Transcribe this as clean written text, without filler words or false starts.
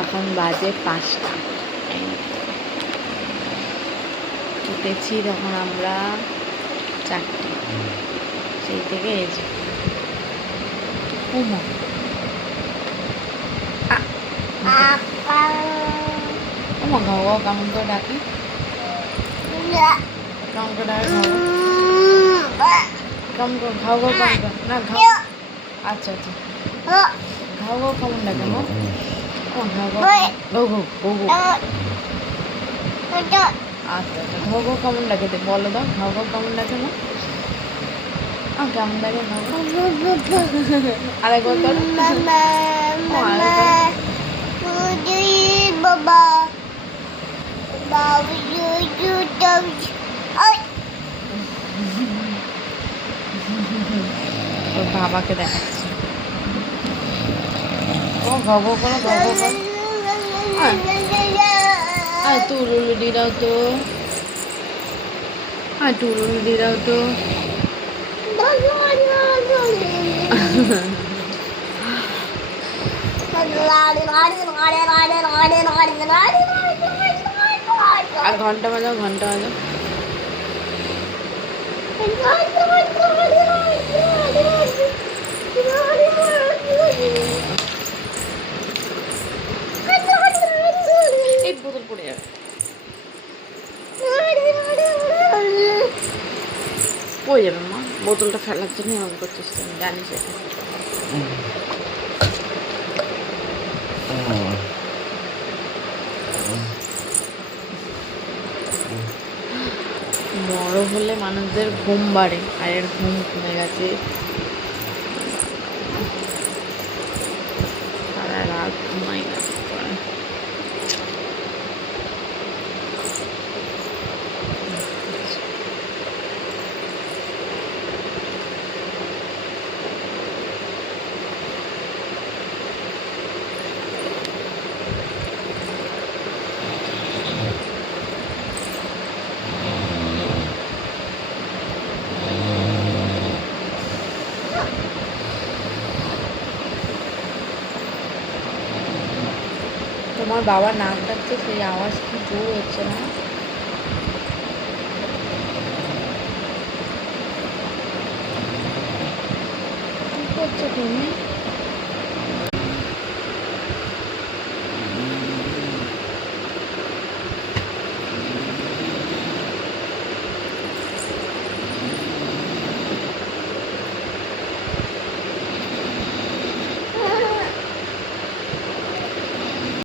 এখন বাজে 5টা। উঠেছি তখন আমরা 4টে, সেই থেকে এই যে ঘাও ঘাও কেমন করে ডাকে, কেমন করে ডাকে কেমন করে ঘাও ঘাও কেমন করে না ঘাও। আচ্ছা আচ্ছা, ঘাও ঘাও কেমন ডাকে মা? ঘাও ঘাও ঘো ঘো ঘো ঘো। আচ্ছা আচ্ছা, ঘাও ঘাও কেমন ডাকে বলো দাও, ঘাও ঘাও কেমন ডাকে মা? কেমন লাগে ঘাও ঘাও? আরেকবার করো। বাবা ওর বাবাকে দেখাচ্ছি। ও ঘাও ঘাও করো, ঘাও ঘাও করো। আয় তো উলুলু দিয়ে দাও তো, আয় তো উলুলু দিয়ে দাও তো। আর ঘন্টা বাজাও, ঘন্টা বাজাও। এই বোতল পড়ে যাবে, পড়ে যাবে মা। বোতলটা ফেলার জন্য এমন করছিস, আমি জানি সেটা। বড় হলে মানুষদের ঘুম বাড়ে, আর এর ঘুম কমে গেছে। সারা রাত ঘুমাই না। তোমার বাবা নাক ডাকছে, সেই আওয়াজ কি জোর হচ্ছে না? কি করছো তুমি?